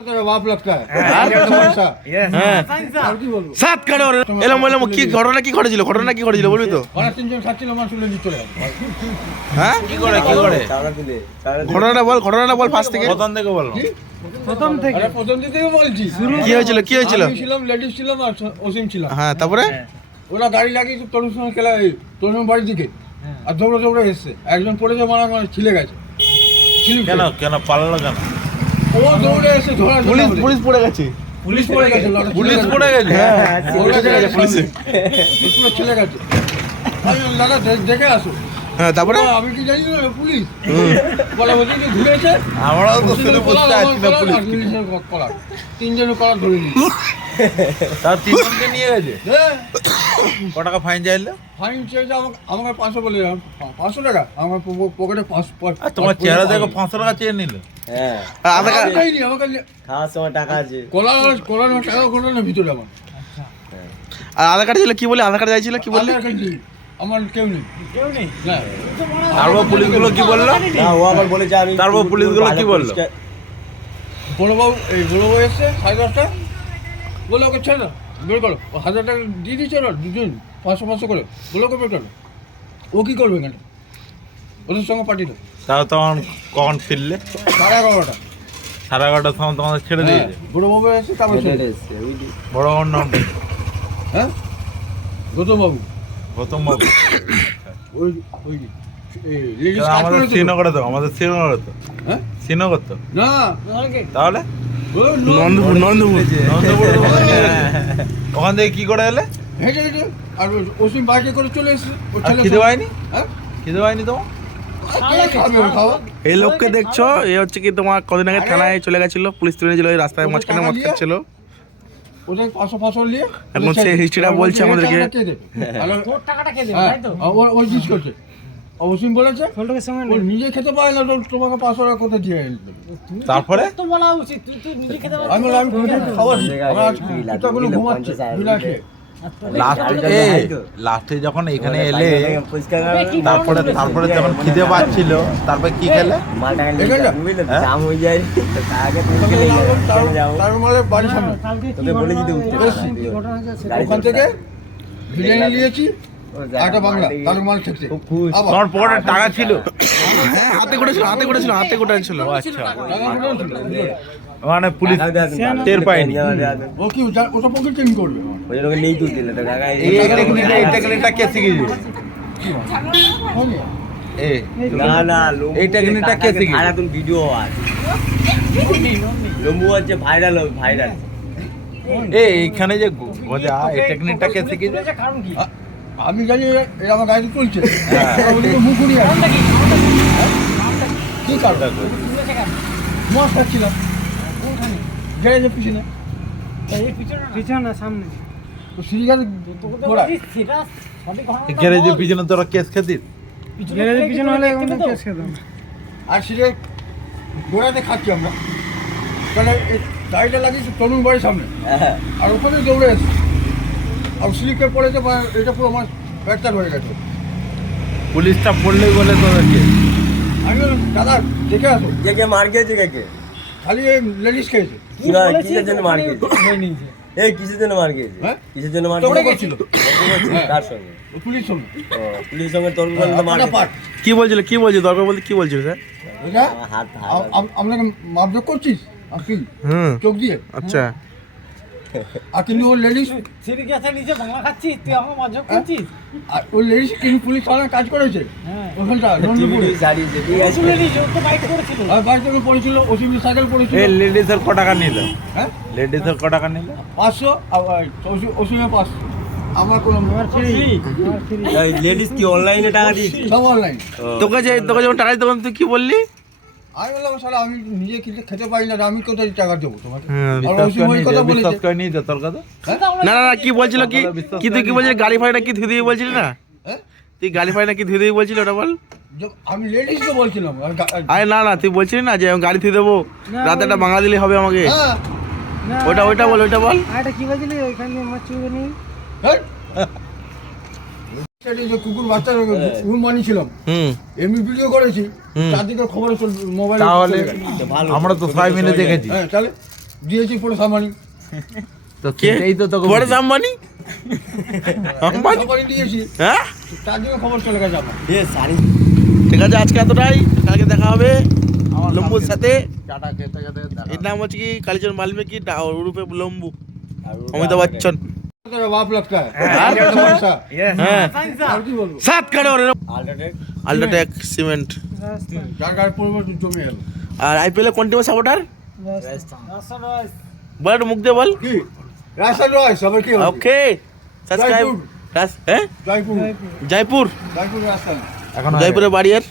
बाप लगता है সাত কারণ এলাম বললাম কি ঘটনা কি ঘটেছিল বলবি তো ওরা তিনজন খাচ্ছিল মাছ তুলে নিয়ে চলে গেল হ্যাঁ কি করে ঘটনাটা বল ফার্স্ট থেকে প্রথম থেকে বল আরে প্রথম থেকে বলছি কি হয়েছিল আমি ছিলাম লেডিস ছিলাম আর অসীম ছিলাম হ্যাঁ তারপরে ওরা গাড়ি লাগিয়ে তরুণ সঙ্গে খেলা তরুণ বাড়ির দিকে আর দৌড়ে এসছে একজন পড়েছে মারা ছিলে গেছে কেন পালালো কেন ও দৌড়ে এসে ধরা পুলিশ পড়ে গেছে পুলিশ পড়ে গেছে হ্যাঁ পুরো ছেলে গেছে দাদা দেখে আসো হ্যাঁ তারপরে আমি কি জানি না পুলিশ বলা বলছি যে ঘুরেছে আমরাও তো শুনে বলতে আছি না পুলিশ তিনজনের কলা ধরে নিয়েছে তার তিনজনকে নিয়ে গেছে ক টাকা ফাইন চাইলে ফাইন চেয়েছে আমাকে 500 বলে 500 টাকা আমার পকেটে 500 আর তোমার চেহারা দেখো 500 টাকা চেয়ে নিল হ্যাঁ আধার কার্ড দেয়নি আমাকে খাওয়ার সময় টাকা আছে কলা টাকা কোলা ভিতরে আমার আর আধার কার্ড ছিল কি বলে আধার কার্ড চাইছিল কি বললি আধার কার্ড নেই, আমার কেউ নেই না তারপর পুলিশগুলো কি বললো না ও আবার বলেছে আমি তারপর পুলিশগুলো কি বললো? বড়বাবু এসছে 10:30 বলে ওকে ছেড়ে দাও বের করো ও 1000 টাকা দিয়ে দিচ্ছে ওরা দুজন 500 করে বলে ওকে বের করো ও কি করবে কেন ওদের সঙ্গে পাঠিয়ে দাও তাও তখন কখন ফিরলে 11:30 11:30 সময় তোমাদের ছেড়ে দিয়েছে বড়বাবু এসে তারপর ছেড়ে দিয়েছে। বড় ওর নাম হ্যাঁ গৌতম বাবু গৌতম বাবু ওই লেডিস কাজ আমাদের করে তো শ্রীনগরে তো হ্যাঁ শ্রীনগর তো না তাহলে ও নন্দপুর নন্দপুর ওখান থেকে কি করে এলে হেঁটে আর ওসিম বাইকে করে চলে এসেছে ও আর ছেলে খিদে পায়নি হ্যাঁ খিদে পায়নি তোমার খাবে খাওয়া এই লোককে দেখছো এ হচ্ছে কি তোমার কদিন আগে থানায় চলে গেছিল পুলিশ তুলে নিয়েছিল ওই রাস্তায় মাঝখানে মদ খাচ্ছিল ওদের 500 নিয়ে এখন সে হিস্ট্রিটা বলছে আমাদেরকে তোর টাকাটা কে দেবে তাই তো ওই জিজ্ঞেস করছে অবশ্যই বলেছে ও নিজে খেতে পারে না তো তোমাকে 500 টাকা কোথায় দিয়ে এনে তারপরে তো বলা উচিত তুই তো নিজে খেতে পারছিস আমি বললাম আমি কোথায় খাওয়া দিই আমার কোনো ঘুমাচ্ছে বিনা খেয়ে লাস্টে যখন এখানে এলে তারপরে যখন খিদে পাচ্ছিল তারপরে কি খেলে জাম হয়ে যায় আগে তুমি খেলে যাও তার মানে বাড়ির সামনে কালকে কি তোদের বলে দিতে উঠতে ঘটনা হয়েছে সেটা ওখান থেকে বিরিয়ানি নিয়েছি একটা বাংলা তার মানে থেকে খুব খুশ তোমার পকেটে টাকা ছিল হ্যাঁ হাতে গোটা ছিল আচ্ছা মানে পুলিশ টের পায়নি ও কি ওটা পকেট চেঞ্জ করবে ওই লোকে নেই তুই দিলে তো কাকা এই টেকনিকটা কে শিখিয়েছে না এই টেকনিকটা কে শিখিয়েছে ভাইরাল তুমি ভিডিও আছে লম্বু আছে ভাইরাল এইখানে যে গজা এই টেকনিকটা কে শিখিয়েছে কারণ কি আমি জানি এরা আমার গাড়ি চলছে হ্যাঁ। ওদিকে মুখ ঘুরিয়ে কারণটা কি কি কারণ তুলেছে কেন মাছ খাচ্ছিলাম কোনখানে গ্যারেজের পিছনে এই পিছনে সামনে তো সিরিগার তোকে তো ঘোড়া বলছি সেটা সঠিক ঘটনাটা গ্যারেজের পিছনে তোরা কেস খেতিস পিছনে হলে কেস খেতাম আর সিরিগার ঘোড়াতে খাচ্ছি আমরা তাহলে এই গাড়িটা লাগিয়েছি তরুণ বাড়ির সামনে আর ওখানে দৌড়ে এসেছি আর স্লিপে পড়েছে এটা পুরো আমার ফ্র্যাকচার হয়ে গেছে পুলিশটা পড়লেই বলে তোদেরকে আমি বললাম দাদা দেখে আসো কে মার খেয়েছে কে খালি লেডিস খেয়েছে কিসের জন্য মার খেয়েছে এই কিসের জন্য মার খেয়েছে হ্যাঁ? কিসের জন্য মার তোমরা খেয়েছে করছিল কার সঙ্গে ও পুলিশ সঙ্গে পুলিশের সঙ্গে তোর বলতে মার আপনারা পার কি বলছিল দরকার বলতে কি বলছিল স্যার এটা হাত আপনাকে মাপজোক করছিস আর কি হুম চোখ দিয়ে আচ্ছা আর কিন্তু ও লেডিস সিঁড়ি গেছে নিচে বাংলা খাচ্ছিস তুই আমার মজা করছিস আর ও লেডিস কিন্তু পুলিশ থানায় কাজ করেছে হ্যাঁ ওখানটা নন্দপুরে দাঁড়িয়েছে ঠিক আছে তুলে নিস ও তো বাইক করেছিল আর বাইক থেকে পড়েছিল ওসিবি সাইকেল পড়েছিল এই লেডিসের ক টাকা নিল হ্যাঁ লেডিসের ক টাকা নিল 500 আর ওসিমে 500 আমার কোনো লেডিস কি অনলাইনে টাকা দিয়েছে সব অনলাইন তোকে যখন টাকা দিতে বললাম তুই কি বললি আমি বললাম শালা আমি নিজে খেতে পারি না আমি কোথায় টাকা দেবো তোমাকে হ্যাঁ, আর ওসিম ওই কথা বলেছে বিশ্বাস করে নিয়ে যা তোর কথা না কি বলছিল কি তুই কি বলছিলি গাড়ি ফাড়িটা কি ধুয়ে দিয়ে বলছিলি না হ্যাঁ? তুই গাড়ি ফাড়িটা কি ধুয়ে দিয়ে বলছিলি ওটা বল আমি লেডিসকে বলছিলাম আরে না তুই বলছিলি না যে আমি গাড়ি ধুয়ে দেবো রাতে একটা বাংলা দিলে হবে আমাকে হ্যাঁ ওটা বল আরেকটা কি বলছিলি ওইখানে আমার চুরি নিয়ে হ্যাঁ সেটা যে কুকুর বাচ্চা রুম বানিয়েছিলাম হুম এমনি ভিডিও করেছি হুম। চারদিকে খবরে মোবাইল তাহলে আমরা তো সবাই মিলে দেখেছি হ্যাঁ তাহলে দিয়েছি পুরো সামানি। তো কে সেটাই তো তোকে পরে বলছি। আম্বানি আম্বানি সামানি দিয়েছি, হ্যাঁ তার জন্য খবর চলে গেছে আমার। ঠিক আছে আজকে এতটাই, কালকে দেখা হবে লম্বুর সাথে। চাটা খেতে খেতে দেখা এর নাম হচ্ছে কি কালীচরণ বাল্মীকি রূপে লম্বু, অমিতাভ বচ্চন। तेरा बाप लगता है हाँ? ऐसा। হ্যাঁ और की बोलबो? সাত কাটে ওরে আল্ট্রাটেক আল্ট্রাটেক সিমেন্ট। যার গাড়ি পড়বে জমে গেল। আর আইপিএল এর কোন টিমের সাপোর্টার? বল একটু মুখ দিয়ে বল। কি রাস্তা রয়েছে আবার কি হচ্ছে? Okay subscribe. জয়পুর। হ্যাঁ জয়পুর জয়পুর জয়পুর রাস্তা। এখন জয়পুরের বাড়ি আর